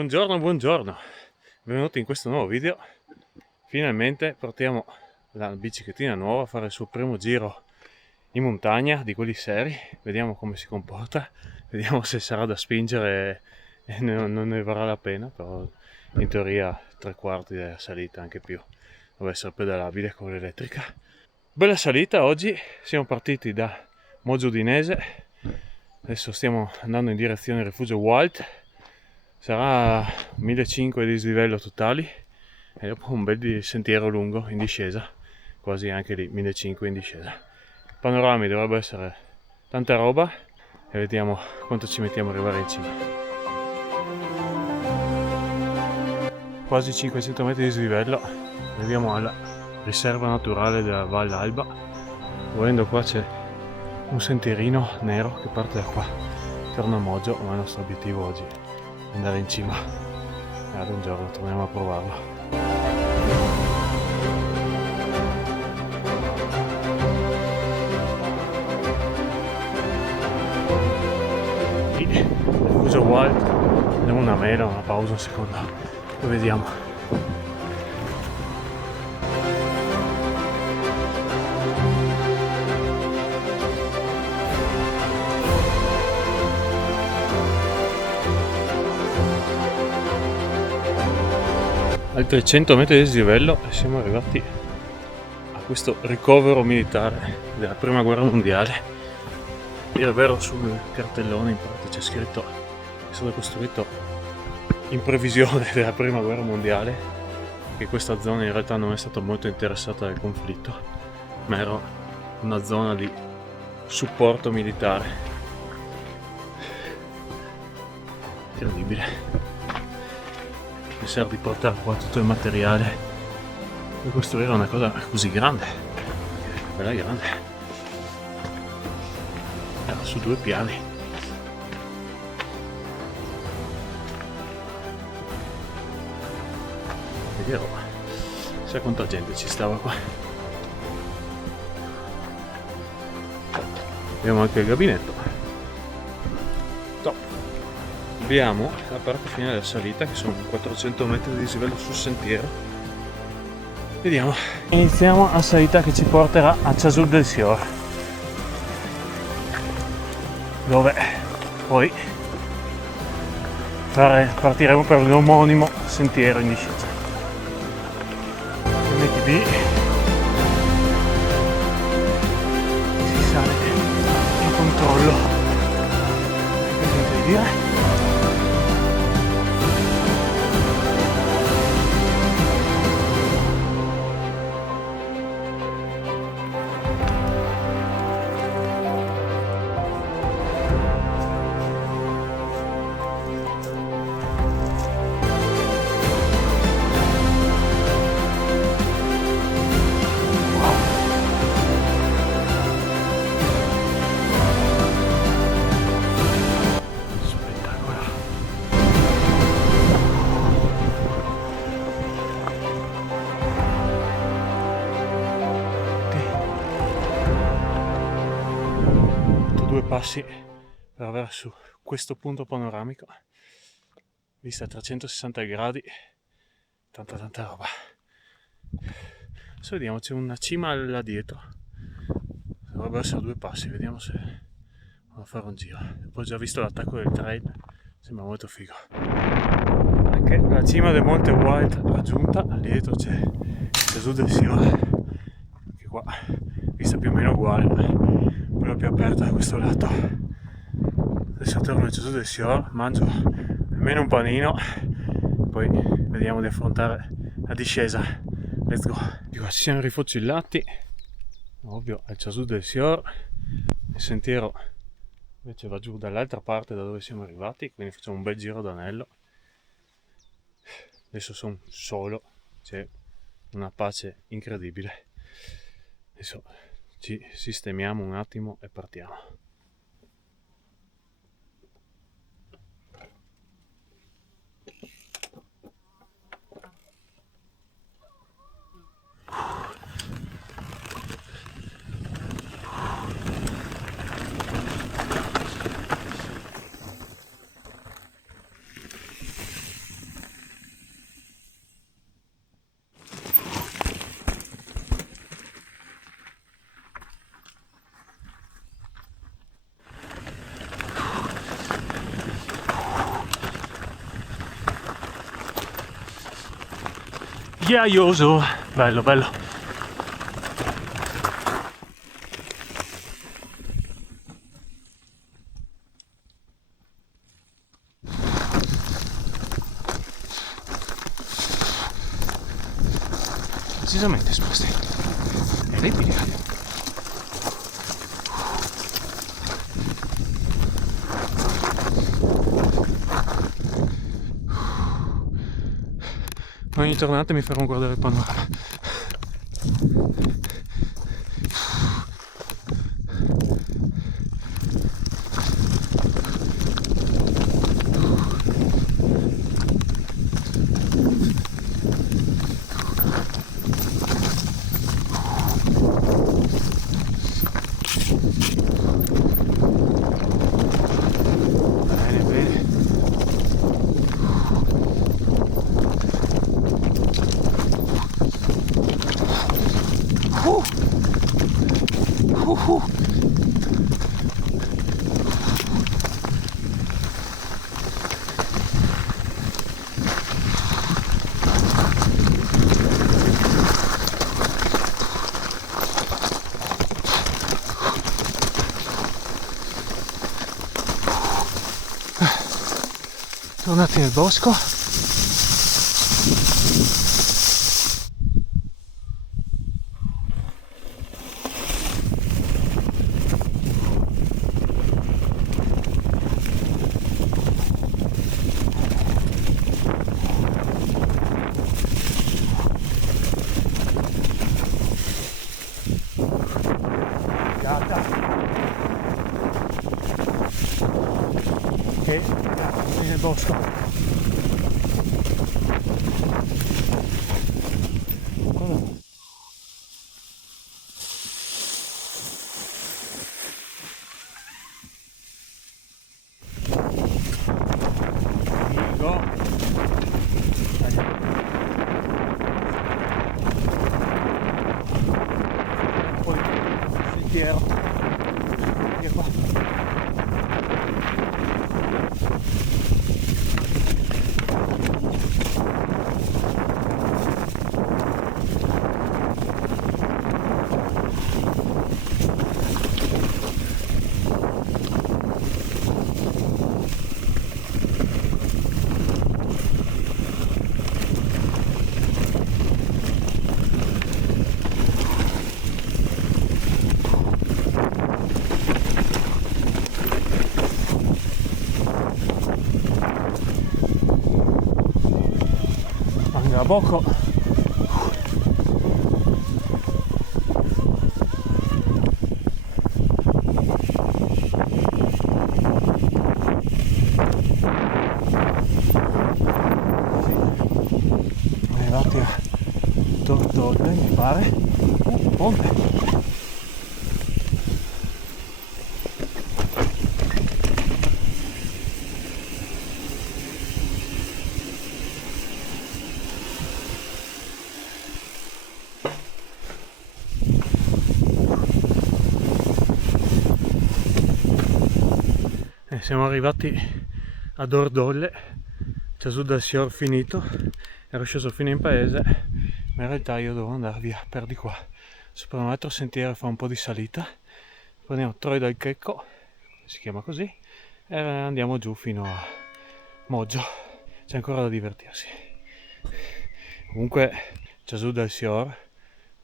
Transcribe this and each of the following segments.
Buongiorno, buongiorno, benvenuti in questo nuovo video. Finalmente portiamo la biciclettina nuova a fare il suo primo giro in montagna, di quelli seri. Vediamo come si comporta, vediamo se sarà da spingere e non ne varrà la pena, però in teoria 3/4 della salita, anche più, deve essere pedalabile con l'elettrica. Bella salita oggi, siamo partiti da Moggio Udinese, adesso stiamo andando in direzione rifugio Volta. Sarà 1500 di dislivello totali e dopo un bel sentiero lungo in discesa, quasi anche lì 1500 in discesa. Panoramico dovrebbe essere tanta roba e vediamo quanto ci mettiamo ad arrivare in cima. Quasi 500 metri di dislivello, arriviamo alla riserva naturale della Valle Alba. Volendo qua c'è un sentierino nero che parte da qua, torna a Moggio, ma il nostro obiettivo oggi è andare in cima. Allora un giorno torniamo a provarlo. Rifugio Wild, andiamo una mela, una pausa un secondo e vediamo. Altri 100 metri di dislivello e siamo arrivati a questo ricovero militare della prima guerra mondiale. Dire vero, sul cartellone in parte c'è scritto che è stato costruito in previsione della prima guerra mondiale, che questa zona in realtà non è stata molto interessata dal conflitto, ma era una zona di supporto militare. Incredibile. Pensare di portare qua tutto il materiale per costruire una cosa così grande, bella grande, era su 2 piani. Vediamo se quanta gente ci stava qua. Abbiamo anche il gabinetto. Abbiamo la parte finale della salita, che sono 400 metri di dislivello sul sentiero. Vediamo. Iniziamo la salita che ci porterà a Cjasut Dal Sior, dove poi partiremo per l'omonimo sentiero in discesa. MTB, si sale in controllo, che niente di dire. Passi per avere su questo punto panoramico, vista a 360 gradi, tanta roba. Adesso vediamo, c'è una cima là dietro, dovrebbero essere 2 passi, vediamo se vado a fare un giro. Poi ho già visto l'attacco del trail, sembra molto figo. Anche la cima del monte Wild raggiunta, lì dietro c'è Cjasut Dal Sior, anche qua vista più o meno uguale, quello più aperto da questo lato. Adesso torno a Cjasut Dal Sior, mangio almeno un panino, poi vediamo di affrontare la discesa. Let's go. Ci siamo rifocillati, ovvio al Cjasut Dal Sior. Il sentiero invece va giù dall'altra parte da dove siamo arrivati, quindi facciamo un bel giro d'anello. Adesso sono solo, c'è una pace incredibile. Adesso ci sistemiamo un attimo e partiamo. ghiaioso, bello bello. Decisamente esposti e ripigati. Ogni tornata mi farò guardare il panorama. Bene, bene. Tornati nel bosco. Che nel bosco. Poi sentiero. Che qua. A poco arrivati a Tortolle, mi pare. Ponte. Siamo arrivati ad Ordolle, Cjasut Dal Sior finito, ero sceso fino in paese, ma in realtà io devo andare via per di qua, sopra un altro sentiero, fa un po' di salita, prendiamo Troy dal Checco, si chiama così, e andiamo giù fino a Moggio, c'è ancora da divertirsi. Comunque Cjasut Dal Sior,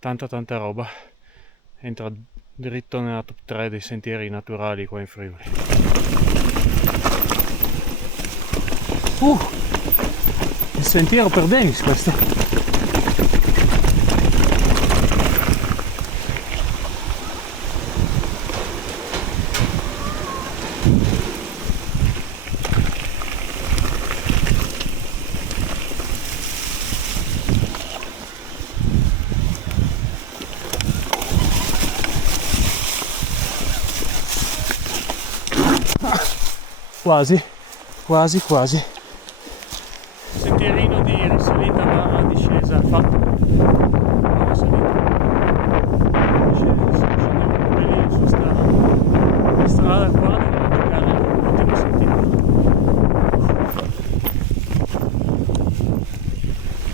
tanta roba, entra dritto nella top 3 dei sentieri naturali qua in Friuli. Il sentiero per Denis questo. Quasi. Sentierino di risalita barra discesa fatto. Risalita. Scendiamo lì su sta strada qua, devo giocare l'ultimo sentiero.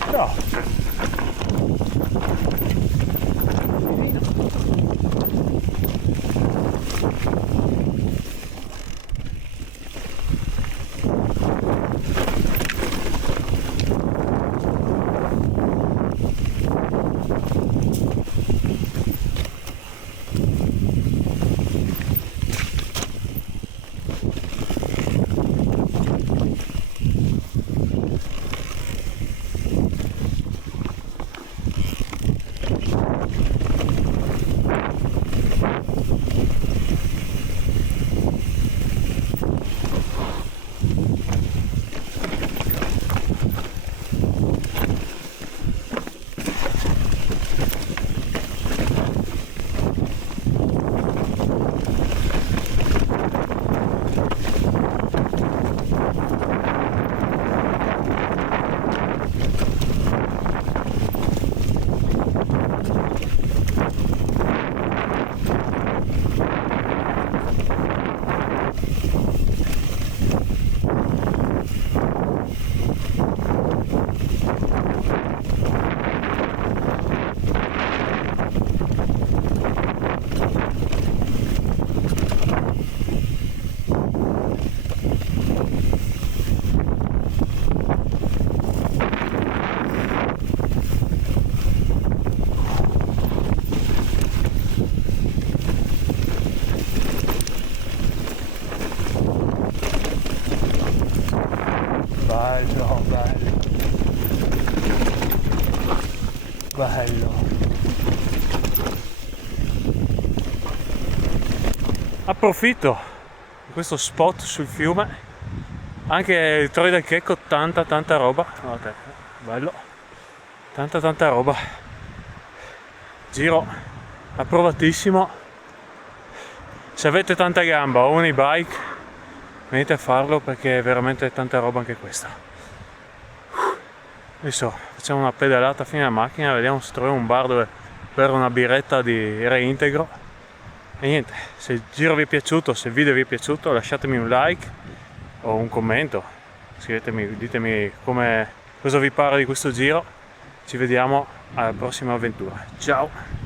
Però bello. Approfitto di questo spot sul fiume, anche il Troy del Checco, tanta roba, guardate, bello, tanta roba, giro approvatissimo. Se avete tanta gamba o un e-bike venite a farlo, perché è veramente tanta roba anche questa. Adesso facciamo una pedalata fino alla macchina, vediamo se troviamo un bar dove bere una birretta di reintegro. E niente, se il giro vi è piaciuto, se il video vi è piaciuto, lasciatemi un like o un commento, scrivetemi, ditemi cosa vi pare di questo giro. Ci vediamo alla prossima avventura, ciao!